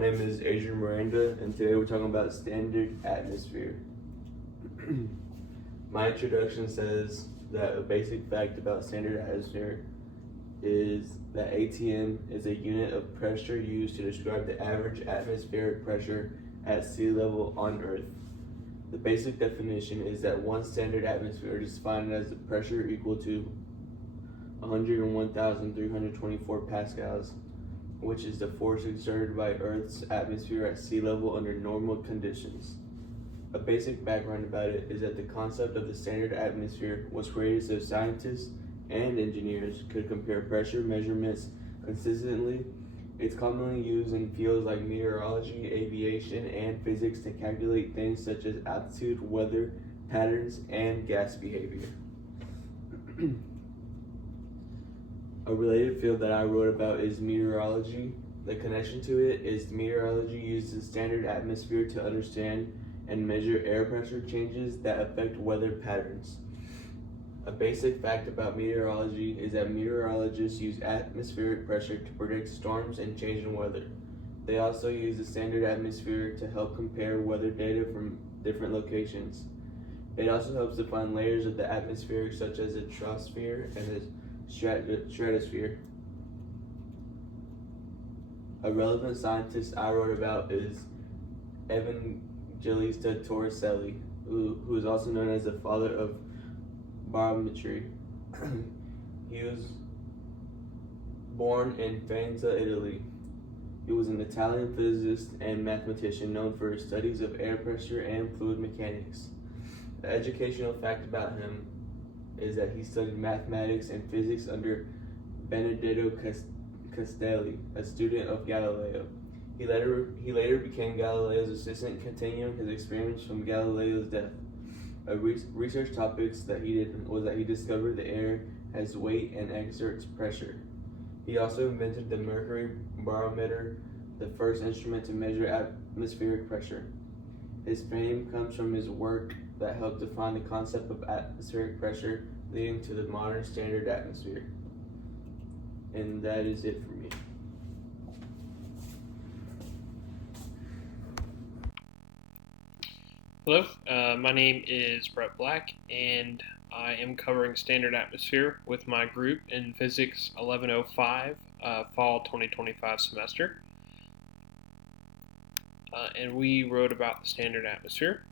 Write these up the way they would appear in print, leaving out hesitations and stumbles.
name is Adrian Miranda, and today we're talking about standard atmosphere. My introduction says that a basic fact about standard atmosphere is that ATM is a unit of pressure used to describe the average atmospheric pressure at sea level on Earth. The basic definition is that one standard atmosphere is defined as the pressure equal to 101,324 pascals, which is the force exerted by Earth's atmosphere at sea level under normal conditions. A basic background about it is that the concept of the standard atmosphere was created so scientists and engineers could compare pressure measurements consistently. It's commonly used in fields like meteorology, aviation, and physics to calculate things such as altitude, weather patterns, and gas behavior. A related field that I wrote about is meteorology. The connection to it is meteorology uses the standard atmosphere to understand and measure air pressure changes that affect weather patterns. A basic fact about meteorology is that meteorologists use atmospheric pressure to predict storms and change in weather. They also use the standard atmosphere to help compare weather data from different locations. It also helps define layers of the atmosphere, such as the troposphere and the stratosphere. A relevant scientist I wrote about is Evangelista Torricelli, who is also known as the father of barometry. He was born in Faenza, Italy. He was an Italian physicist and mathematician known for his studies of air pressure and fluid mechanics. The educational fact about him is that he studied mathematics and physics under Benedetto Castelli, a student of Galileo. He later became Galileo's assistant, continuing his experiments from Galileo's death. Research topics that he did was that he discovered the air has weight and exerts pressure. He also invented the mercury barometer, the first instrument to measure atmospheric pressure. His fame comes from his work that helped define the concept of atmospheric pressure, leading to the modern standard atmosphere. And that is it for me. Hello, my name is Brett Black, and I am covering standard atmosphere with my group in Physics 1105 Fall 2025 semester. And we wrote about the standard atmosphere.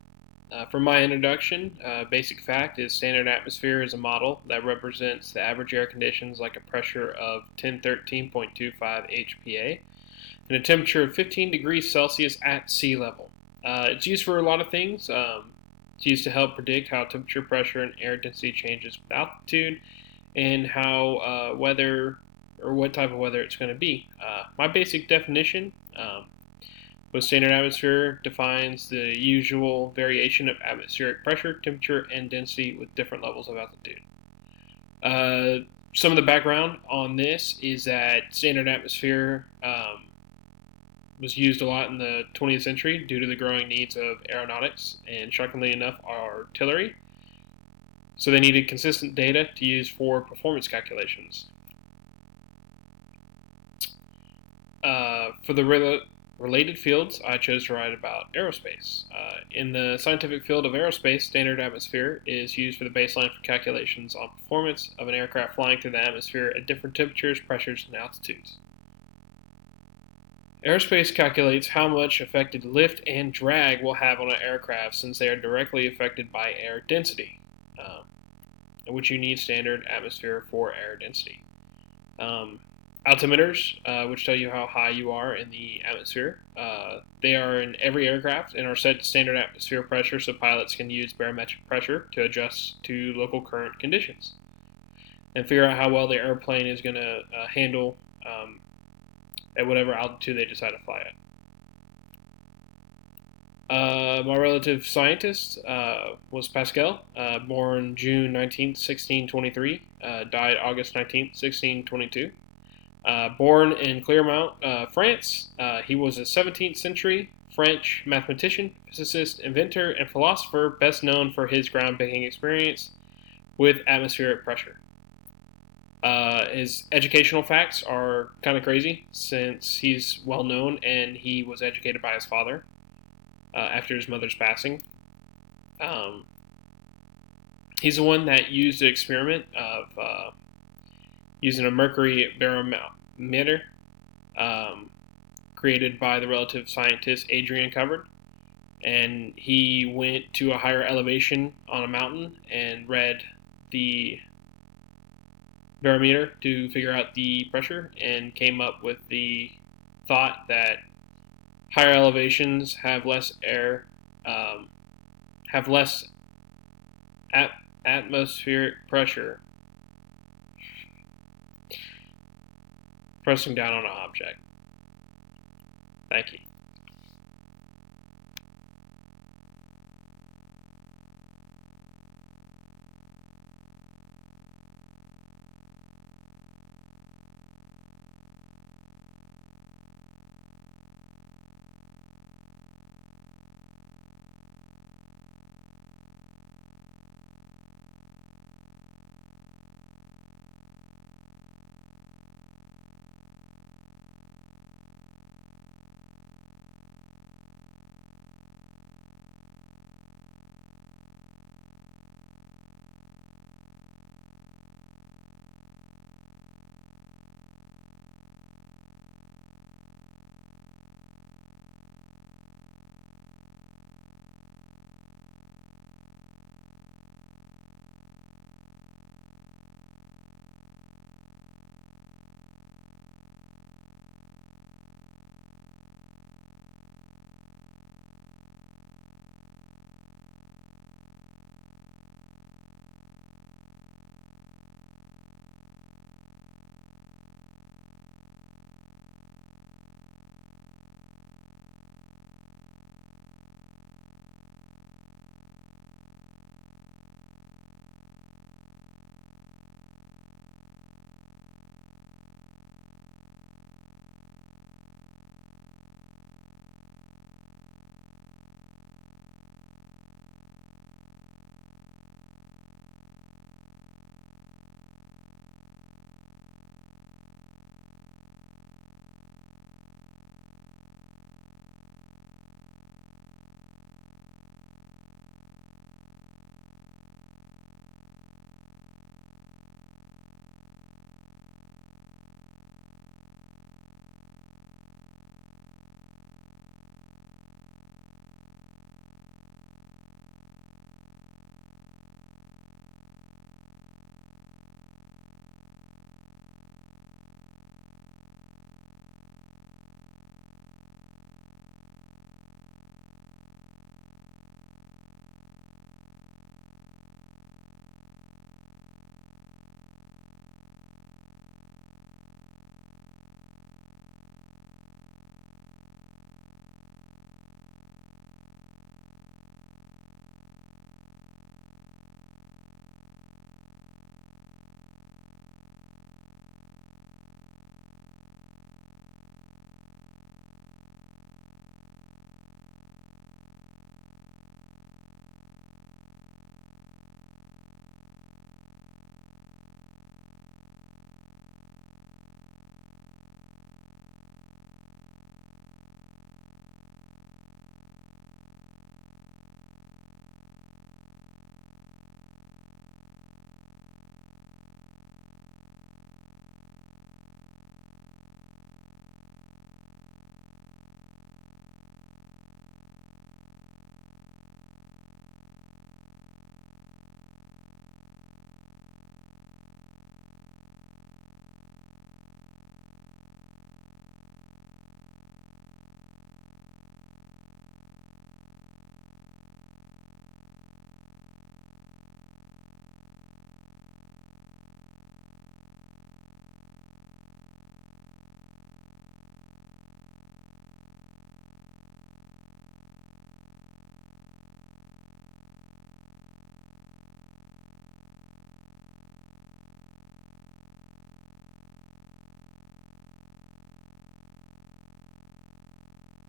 For my introduction, basic fact is standard atmosphere is a model that represents the average air conditions like a pressure of 1013.25 HPA and a temperature of 15 degrees Celsius at sea level. It's used for a lot of things. It's used to help predict how temperature, pressure, and air density changes with altitude and how weather or what type of weather it's going to be. My basic definition with standard atmosphere defines the usual variation of atmospheric pressure, temperature, and density with different levels of altitude. Some of the background on this is that standard atmosphere was used a lot in the 20th century due to the growing needs of aeronautics and, shockingly enough, artillery. So they needed consistent data to use for performance calculations. For the related fields, I chose to write about aerospace. In the scientific field of aerospace, standard atmosphere is used for the baseline for calculations on performance of an aircraft flying through the atmosphere at different temperatures, pressures, and altitudes. Aerospace calculates how much affected lift and drag will have on an aircraft since they are directly affected by air density, which you need standard atmosphere for air density. Altimeters, which tell you how high you are in the atmosphere, they are in every aircraft and are set to standard atmosphere pressure so pilots can use barometric pressure to adjust to local current conditions and figure out how well the airplane is going to handle at whatever altitude they decide to fly at. My relative scientist was Pascal, born June 19, 1623, died August 19, 1622. Born in Clermont, France, he was a 17th century French mathematician, physicist, inventor, and philosopher best known for his groundbreaking experience with atmospheric pressure. His educational facts are kind of crazy since he's well known and he was educated by his father after his mother's passing. Um, he's the one that used the experiment of using a mercury barometer um, created by the relative scientist Adrian Covered. And he went to a higher elevation on a mountain and read the barometer to figure out the pressure and came up with the thought that higher elevations have less air, have less atmospheric pressure pressing down on an object. Thank you.